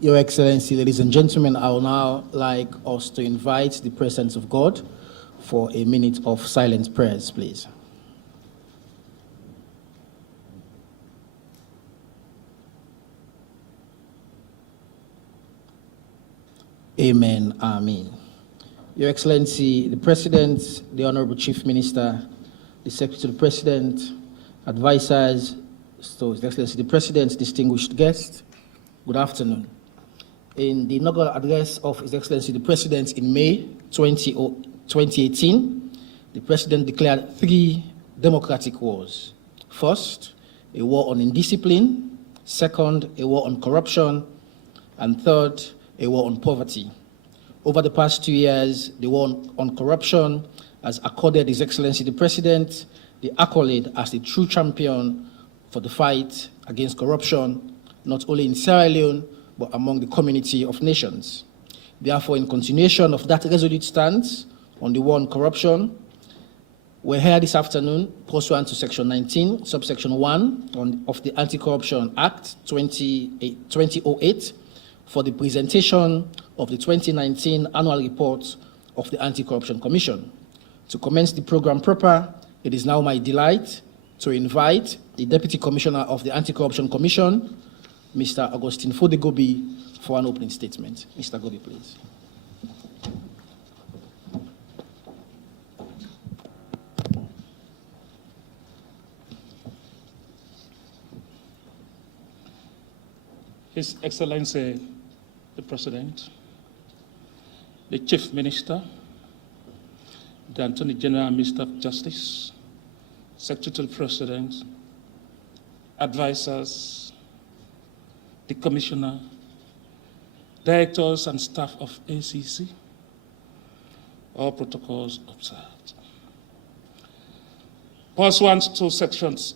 Your Excellency, ladies and gentlemen, I would now like us to invite the presence of God for a minute of silent prayers, please. Amen. Amen. Your Excellency, the President, the Honorable Chief Minister, the Secretary to the President, advisors, so His Excellency the President, distinguished guests, good afternoon. In the inaugural address of His Excellency the President in May 2018, the President declared 3 democratic wars. First, a war on indiscipline. Second, a war on corruption. And third, a war on poverty. Over the past 2 years, the war on corruption has accorded His Excellency the President the accolade as the true champion for the fight against corruption, not only in Sierra Leone, but among the community of nations. Therefore, in continuation of that resolute stance on the war on corruption, we're here this afternoon, pursuant to Section 19, subsection 1 of the Anti-Corruption Act 2008, for the presentation of the 2019 annual report of the Anti-Corruption Commission. To commence the program proper, it is now my delight to invite the Deputy Commissioner of the Anti-Corruption Commission, Mr. Augustine Fodegobi, for an opening statement. Mr. Gobi, please. His Excellency the President, the Chief Minister, the Attorney General, Minister of Justice, Secretary to the President, advisors, the Commissioner, directors and staff of ACC, all protocols observed. Pursuant to Sections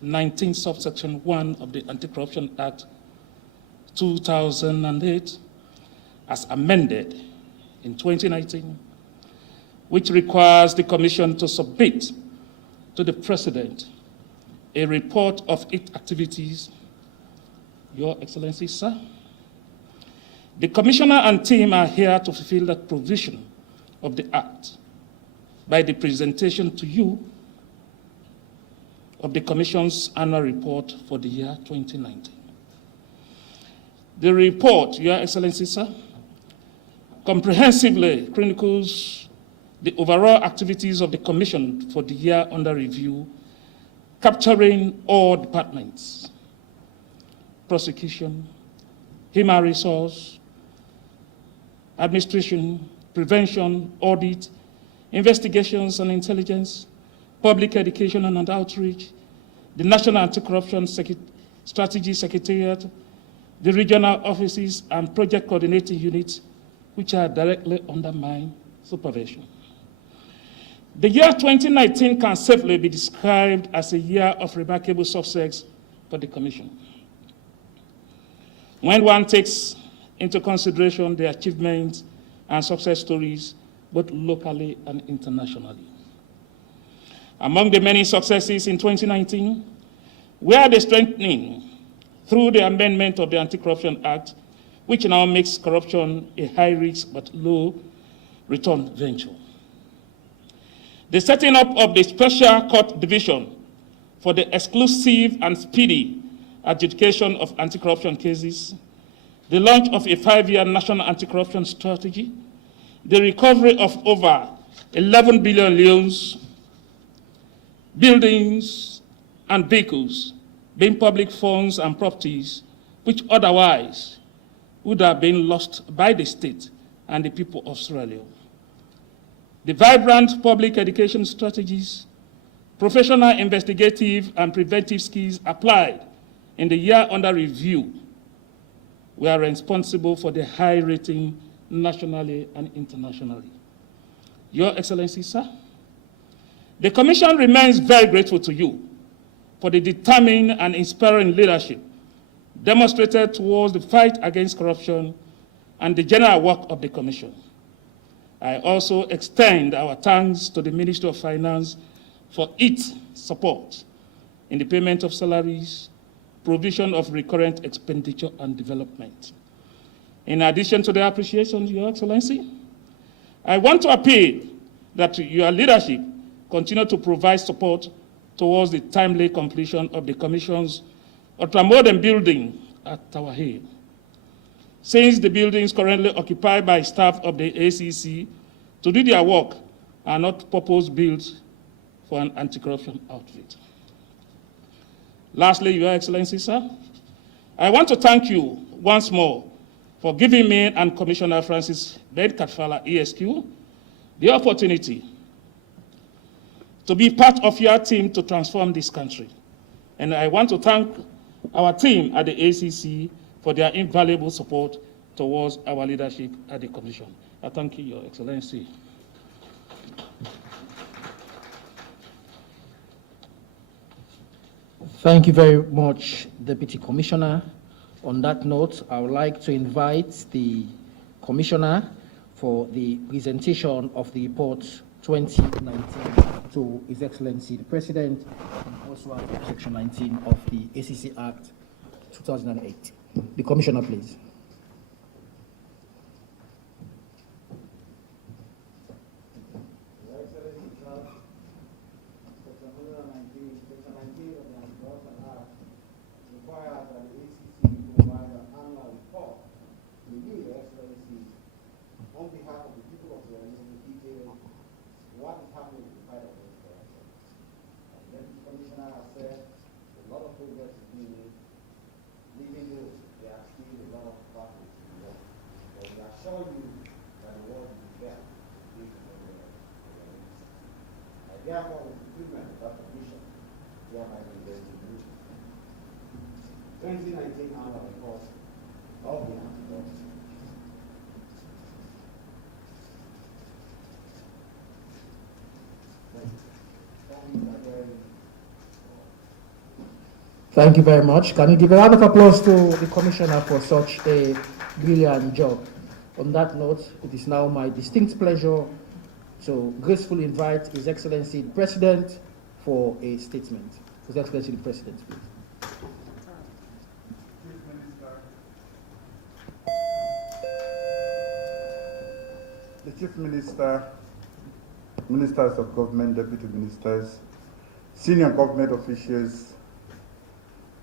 19, subsection 1 of the Anti-Corruption Act 2008, as amended in 2019, which requires the Commission to submit to the President a report of its activities. Your Excellency, sir, the Commissioner and team are here to fulfill that provision of the Act by the presentation to you of the Commission's annual report for the year 2019. The report, Your Excellency, sir, comprehensively chronicles the overall activities of the Commission for the year under review, capturing all departments: prosecution, human resource, administration, prevention, audit, investigations and intelligence, public education and outreach, the National Anti-Corruption Strategy Secretariat, the regional offices and project coordinating units, which are directly under my supervision. The year 2019 can safely be described as a year of remarkable success for the Commission. When one takes into consideration the achievements and success stories, both locally and internationally. Among the many successes in 2019 were the strengthening through the amendment of the Anti-Corruption Act, which now makes corruption a high-risk but low-return venture. The setting up of the Special Court Division for the exclusive and speedy adjudication of anti-corruption cases, the launch of a 5-year national anti-corruption strategy, the recovery of over 11 billion loans, buildings and vehicles, being public funds and properties which otherwise would have been lost by the state and the people of Sierra Leone. The vibrant public education strategies, professional investigative and preventive skills applied in the year under review were responsible for the high rating nationally and internationally. Your Excellency, sir, the Commission remains very grateful to you for the determined and inspiring leadership demonstrated towards the fight against corruption and the general work of the Commission. I also extend our thanks to the Ministry of Finance for its support in the payment of salaries, provision of recurrent expenditure and development. In addition to the appreciation, Your Excellency, I want to appeal that your leadership continue to provide support towards the timely completion of the Commission's ultramodern building at Tower Hill. Since the buildings currently occupied by staff of the ACC to do their work are not purpose-built for an anti-corruption outfit. Lastly, Your Excellency, sir, I want to thank you once more for giving me and Commissioner Francis Bedkatfala, ESQ, the opportunity to be part of your team to transform this country. And I want to thank our team at the ACC for their invaluable support towards our leadership at the Commission. I thank you, Your Excellency. Thank you very much, Deputy Commissioner. On that note, I would like to invite the Commissioner for the presentation of the report 2019 to His Excellency the President, and also Section 19 of the ACC Act 2008. The Commissioner, please. On behalf of the people of Leone, in detail what is happening in the fight against corruption. As the Deputy Commissioner has said, a lot of progress is being made, even though there are still a lot of battles to be won. But we assure you that the world will be there to take it from there. I therefore, with fulfillment of that commission, hereby present to you 2019 annual report of the anti-corruption. Thank you very much. Can you give a round of applause to the Commissioner for such a brilliant job? On that note, it is now my distinct pleasure to gracefully invite His Excellency the President for a statement. His Excellency the President, please. The Chief Minister, Ministers of Government, Deputy Ministers, senior government officials,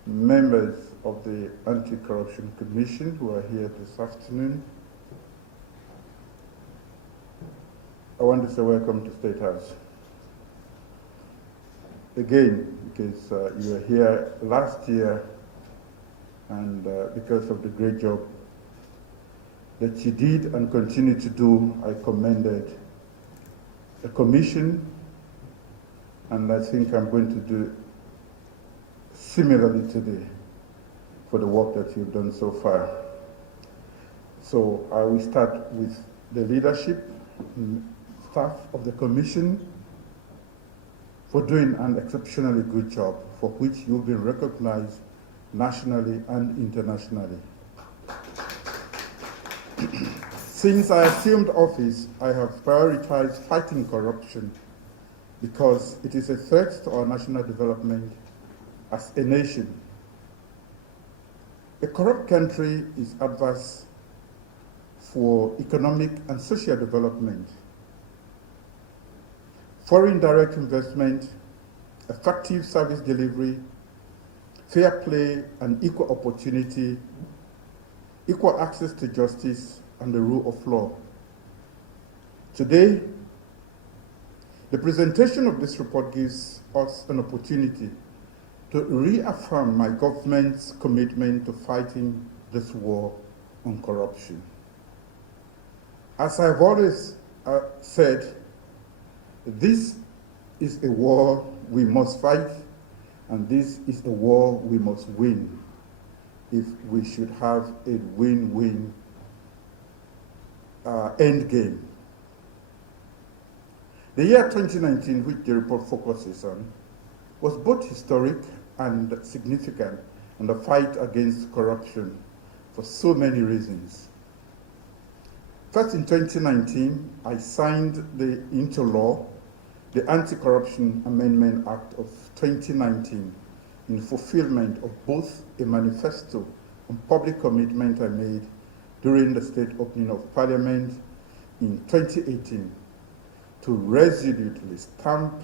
members of the Anti-Corruption Commission who are here this afternoon, I want to say welcome to State House. Again, because you were here last year and because of the great job that you did and continue to do, I commended the Commission, and I think I'm going to do similarly today for the work that you've done so far. So I will start with the leadership and staff of the Commission for doing an exceptionally good job, for which you've been recognized nationally and internationally. Since I assumed office, I have prioritized fighting corruption because it is a threat to our national development as a nation. A corrupt country is adverse for economic and social development. Foreign direct investment, effective service delivery, fair play and equal opportunity, equal access to justice, and the rule of law. Today, the presentation of this report gives us an opportunity to reaffirm my government's commitment to fighting this war on corruption. As I've always said, this is a war we must fight, and this is a war we must win if we should have a win-win end game. The year 2019, which the report focuses on, was both historic and significant in the fight against corruption for so many reasons. First, in 2019, I signed into law the Anti-Corruption Amendment Act of 2019 in fulfillment of both a manifesto and public commitment I made during the state opening of Parliament in 2018 to resolutely stamp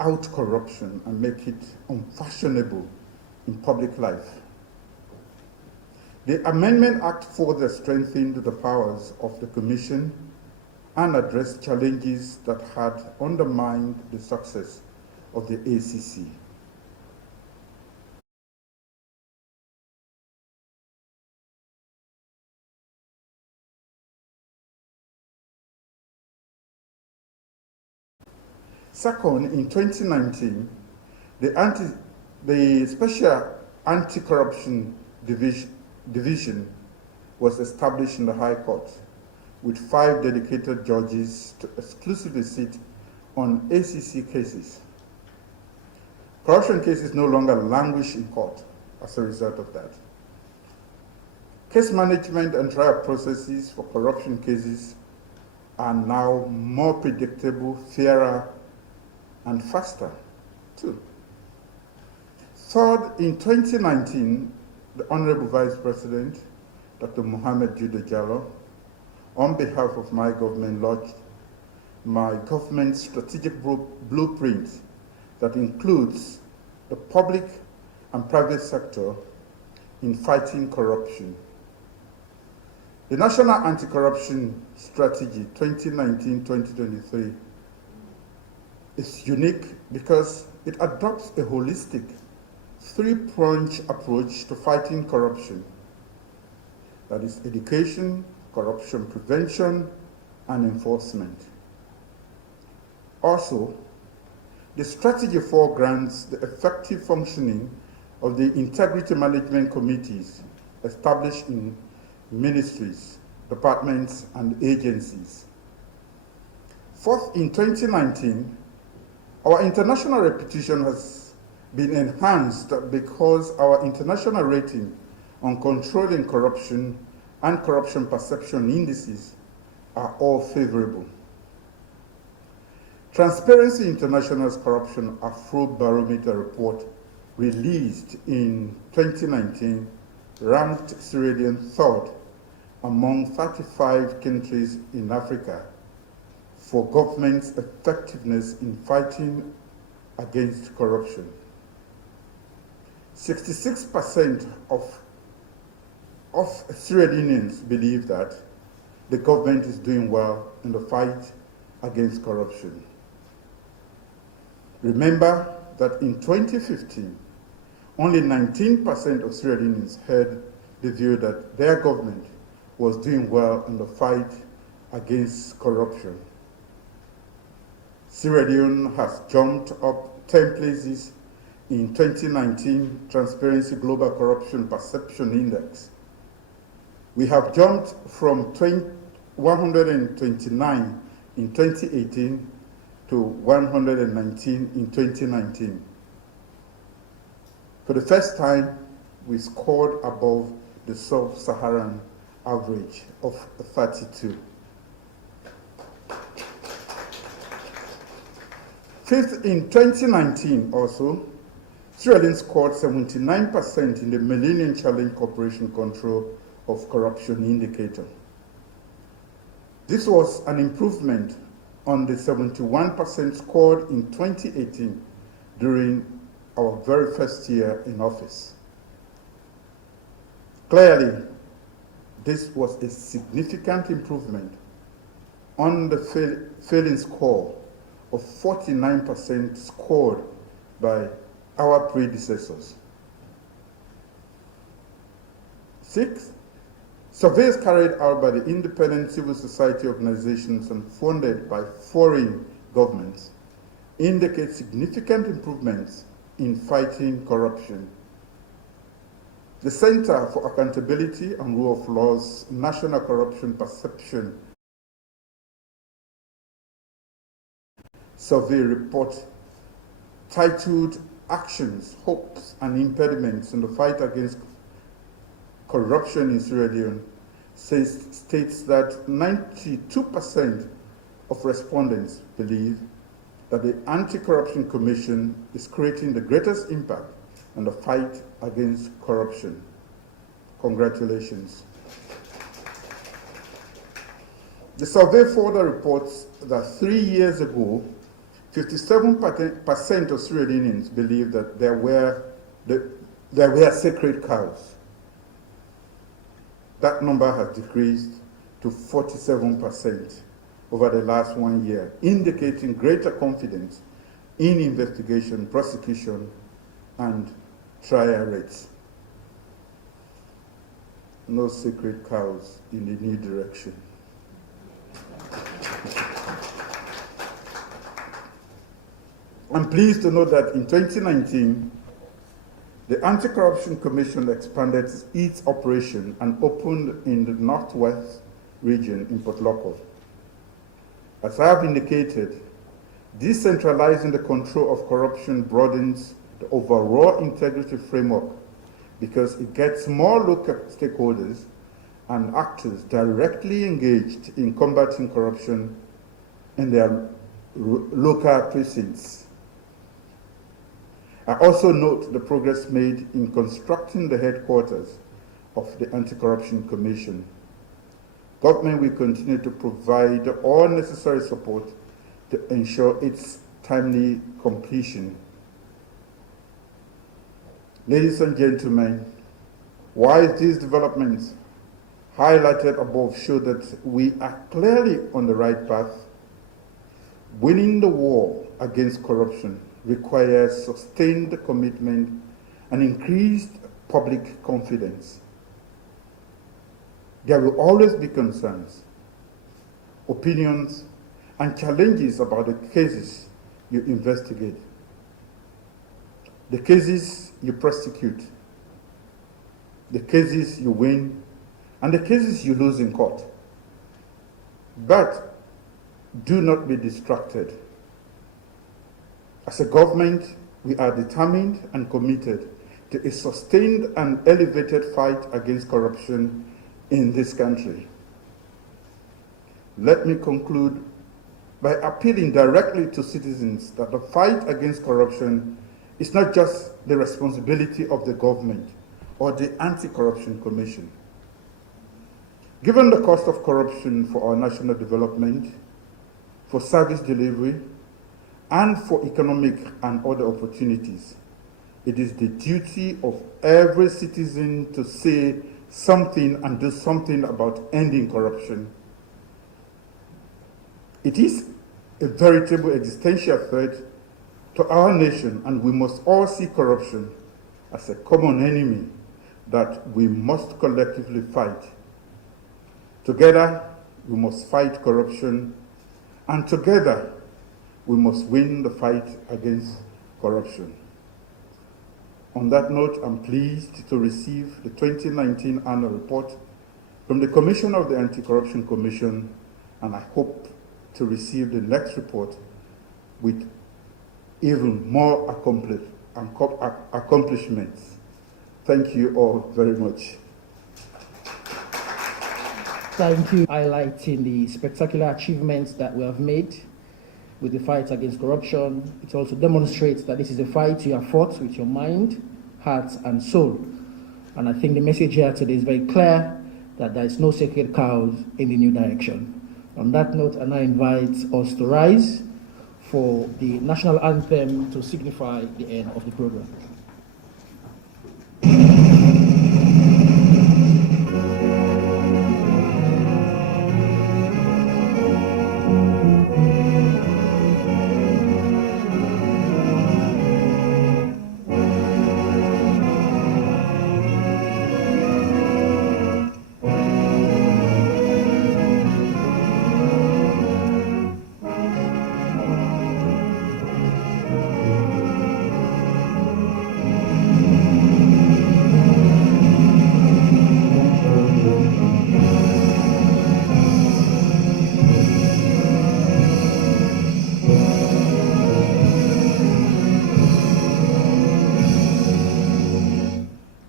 out corruption and make it unfashionable in public life. The Amendment Act further strengthened the powers of the Commission and addressed challenges that had undermined the success of the ACC. Second, in 2019, the Special Anti-Corruption Division was established in the High Court with 5 dedicated judges to exclusively sit on ACC cases. Corruption cases no longer languish in court as a result of that. Case management and trial processes for corruption cases are now more predictable, fairer, and faster, too. Third, in 2019, the Honorable Vice President, Dr. Mohamed Jude Jallow, on behalf of my government, launched my government strategic blueprint that includes the public and private sector in fighting corruption. The National Anti-Corruption Strategy 2019-2023 is unique because it adopts a holistic 3-pronged approach to fighting corruption. That is education, corruption prevention, and enforcement. Also, the strategy foregrounds the effective functioning of the integrity management committees established in ministries, departments, and agencies. Fourth, in 2019, our international reputation has been enhanced because our international rating on controlling corruption and corruption perception indices are all favorable. Transparency International's Corruption Afrobarometer report released in 2019 ranked Sierra Leone third among 35 countries in Africa for government's effectiveness in fighting against corruption. 66% of Sierra Leoneans believe that the government is doing well in the fight against corruption. Remember that in 2015, only 19% of Sierra Leoneans held the view that their government was doing well in the fight against corruption. Sierra Leone has jumped up 10 places in 2019 Transparency Global Corruption Perception Index. We have jumped from 129 in 2018 to 119 in 2019. For the first time, we scored above the sub-Saharan average of 32. Fifth, in 2019 also, Sierra Leone scored 79% in the Millennium Challenge Corporation Control of Corruption indicator. This was an improvement on the 71% scored in 2018 during our very first year in office. Clearly, this was a significant improvement on the failing score of 49% scored by our predecessors. Sixth, surveys carried out by the independent civil society organizations and funded by foreign governments indicate significant improvements in fighting corruption. The Center for Accountability and Rule of Law's National Corruption Perception Survey report titled Actions, Hopes, and Impediments in the Fight Against Corruption in Sierra Leone states that 92% of respondents believe that the Anti-Corruption Commission is creating the greatest impact in the fight against corruption. Congratulations. The survey further reports that 3 years ago, 57% of Sierra Leoneans believed that there were sacred cows. That number has decreased to 47% over the last 1 year, indicating greater confidence in investigation, prosecution, and trial rates. No sacred cows in the new direction. I'm pleased to note that in 2019, the Anti-Corruption Commission expanded its operation and opened in the Northwest region in Port Loko. As I have indicated, decentralizing the control of corruption broadens the overall integrity framework because it gets more local stakeholders and actors directly engaged in combating corruption in their local precincts. I also note the progress made in constructing the headquarters of the Anti-Corruption Commission. Government will continue to provide all necessary support to ensure its timely completion. Ladies and gentlemen, while these developments highlighted above show that we are clearly on the right path, winning the war against corruption requires sustained commitment and increased public confidence. There will always be concerns, opinions, and challenges about the cases you investigate, the cases you prosecute, the cases you win, and the cases you lose in court. But do not be distracted. As a government, we are determined and committed to a sustained and elevated fight against corruption in this country. Let me conclude by appealing directly to citizens that the fight against corruption is not just the responsibility of the government or the Anti-Corruption Commission. Given the cost of corruption for our national development, for service delivery, and for economic and other opportunities, it is the duty of every citizen to say something and do something about ending corruption. It is a veritable existential threat to our nation, and we must all see corruption as a common enemy that we must collectively fight. Together, we must fight corruption, and together, we must win the fight against corruption. On that note, I'm pleased to receive the 2019 annual report from the Commissioner of the Anti-Corruption Commission, and I hope to receive the next report with even more accomplishments. Thank you all very much. Thank you, highlighting the spectacular achievements that we have made with the fight against corruption. It also demonstrates that this is a fight you have fought with your mind, heart, and soul. And I think the message here today is very clear that there is no sacred cows in the new direction. On that note, I now invite us to rise for the national anthem to signify the end of the program.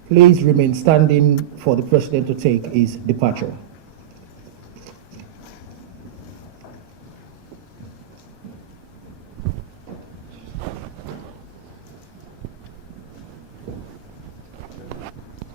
Please remain standing for the President to take his departure.